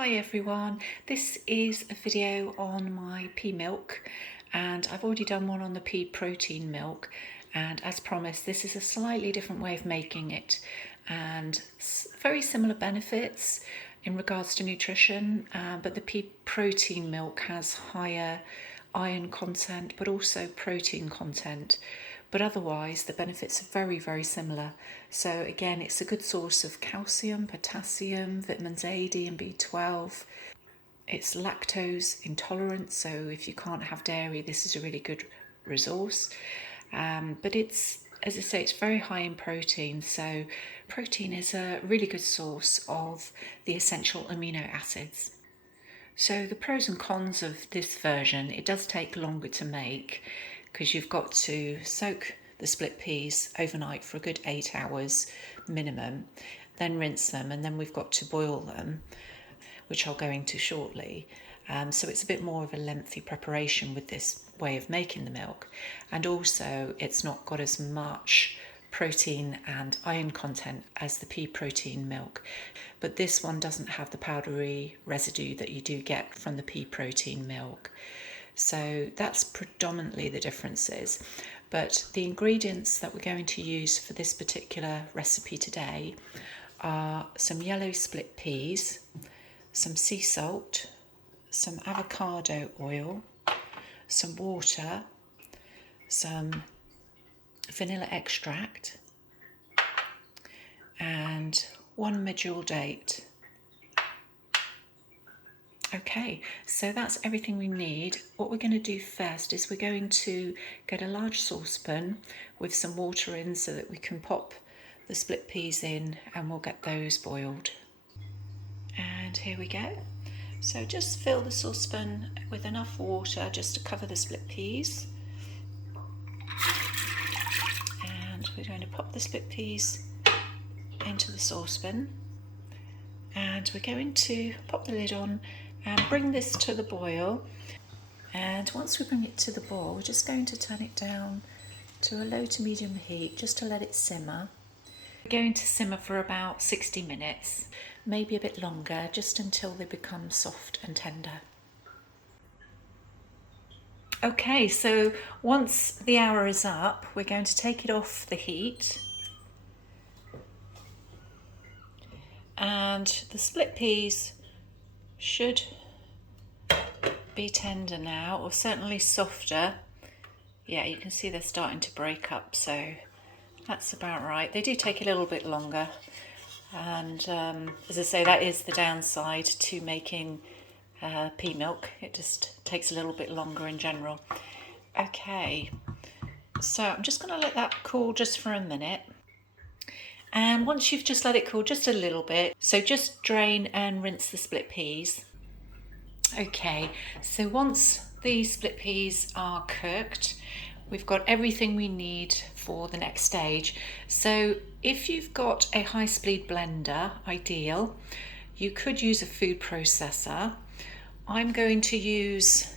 Hi everyone, this is a video on my pea milk and I've already done one on the pea protein milk, and as promised this is a slightly different way of making it and very similar benefits in regards to nutrition, but the pea protein milk has higher iron content but also protein content. But otherwise the benefits are very similar. So again, it's a good source of calcium, potassium, vitamins A, D and B12. It's lactose intolerant, so if you can't have dairy, this is a really good resource. But it's, as I say, it's very high in protein. So protein is a really good source of the essential amino acids. So the pros and cons of this version: it does take longer to make because you've got to soak the split peas overnight for a good 8 hours minimum, then rinse them, and then we've got to boil them, which I'll go into shortly. So it's a bit more of a lengthy preparation with this way of making the milk, and also it's not got as much protein and iron content as the pea protein milk, but this one doesn't have the powdery residue that you do get from the pea protein milk. So that's predominantly the differences. But the ingredients that we're going to use for this particular recipe today are some yellow split peas, some sea salt, some avocado oil, some water, some vanilla extract, and 1 medjool date. Okay, so that's everything we need. What we're going to do first is we're going to get a large saucepan with some water in so that we can pop the split peas in and we'll get those boiled. And here we go. So just fill the saucepan with enough water just to cover the split peas. And we're going to pop the split peas into the saucepan. And we're going to pop the lid on and bring this to the boil. And once we bring it to the boil, we're just going to turn it down to a low to medium heat just to let it simmer. We're going to simmer for about 60 minutes, maybe a bit longer, just until they become soft and tender. Okay, so once the hour is up, we're going to take it off the heat. And the split peas should be tender now, or certainly softer. Yeah, you can see they're starting to break up, so that's about right. They do take a little bit longer, and as I say, that is the downside to making pea milk. It just takes a little bit longer in general. Okay, so I'm just going to let that cool just for a minute. And once you've just let it cool just a little bit, so just drain and rinse the split peas. Okay, so once the split peas are cooked, we've got everything we need for the next stage. So if you've got a high speed blender, ideal. You could use a food processor. I'm going to use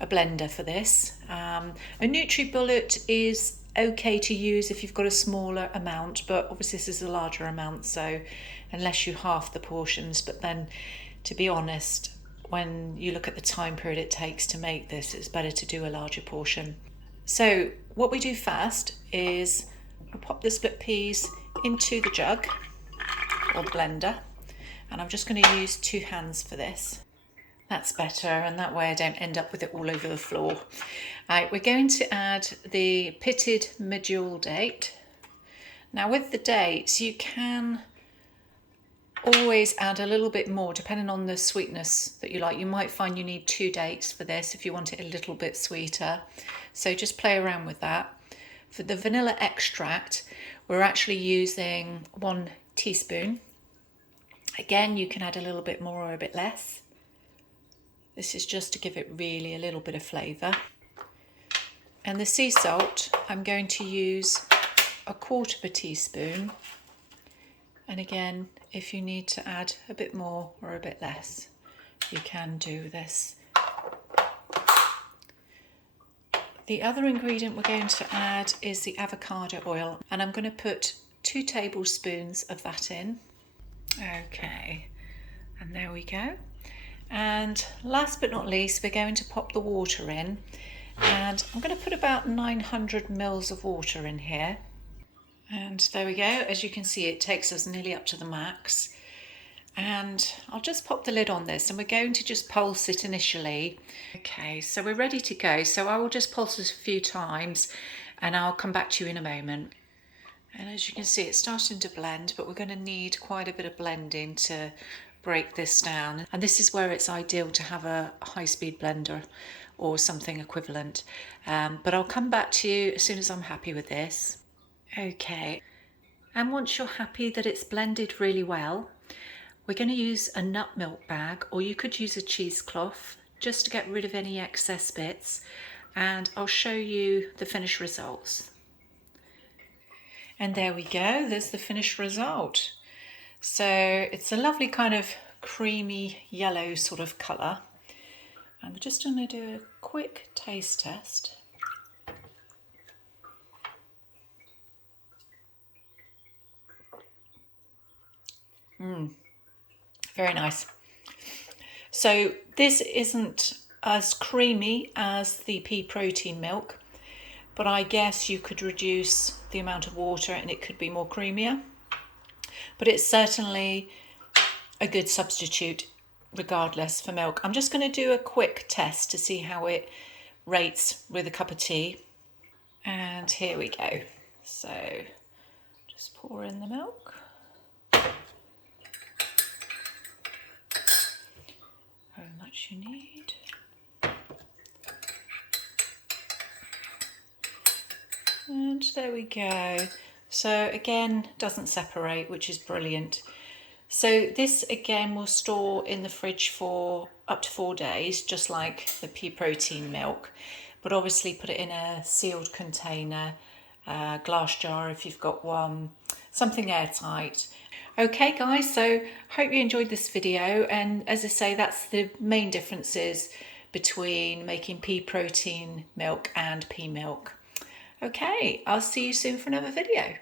a blender for this. A NutriBullet is okay to use if you've got a smaller amount, but obviously this is a larger amount, so unless you half the portions. But then, to be honest, when you look at the time period it takes to make this, it's better to do a larger portion. So what we do first is I'll pop the split peas into the jug or the blender, and I'm just going to use 2 hands for this. That's better, and that way I don't end up with it all over the floor. Right, we're going to add the pitted medjool date. Now with the dates, you can always add a little bit more depending on the sweetness that you like. You might find you need 2 dates for this if you want it a little bit sweeter. So just play around with that. For the vanilla extract, we're actually using 1 teaspoon. Again, you can add a little bit more or a bit less. This is just to give it really a little bit of flavour. And the sea salt, I'm going to use 1/4 teaspoon. And again, if you need to add a bit more or a bit less, you can do this. The other ingredient we're going to add is the avocado oil, and I'm going to put 2 tablespoons of that in. Okay, and there we go. And last but not least, we're going to pop the water in, and I'm going to put about 900 mils of water in here. And there we go. As you can see, it takes us nearly up to the max. And I'll just pop the lid on this, and we're going to just pulse it initially. Okay, so we're ready to go. So I will just pulse this a few times and I'll come back to you in a moment. And as you can see, it's starting to blend, but we're going to need quite a bit of blending to break this down. And this is where it's ideal to have a high-speed blender or something equivalent. But I'll come back to you as soon as I'm happy with this. Okay, and once you're happy that it's blended really well, we're going to use a nut milk bag, or you could use a cheesecloth just to get rid of any excess bits, and I'll show you the finished results. And there we go, there's the finished result. So it's a lovely kind of creamy yellow sort of colour. I'm just going to do a quick taste test. Very nice. So this isn't as creamy as the pea protein milk, but I guess you could reduce the amount of water and it could be more creamier. But it's certainly a good substitute regardless for milk. I'm just going to do a quick test to see how it rates with a cup of tea. And here we go. So just pour in the milk. How much you need. And there we go. So again, doesn't separate, which is brilliant. So this again will store in the fridge for up to 4 days, just like the pea protein milk, but obviously put it in a sealed container, glass jar if you've got one, something airtight. Okay guys, so hope you enjoyed this video, and as I say, that's the main differences between making pea protein milk and pea milk. Okay, I'll see you soon for another video.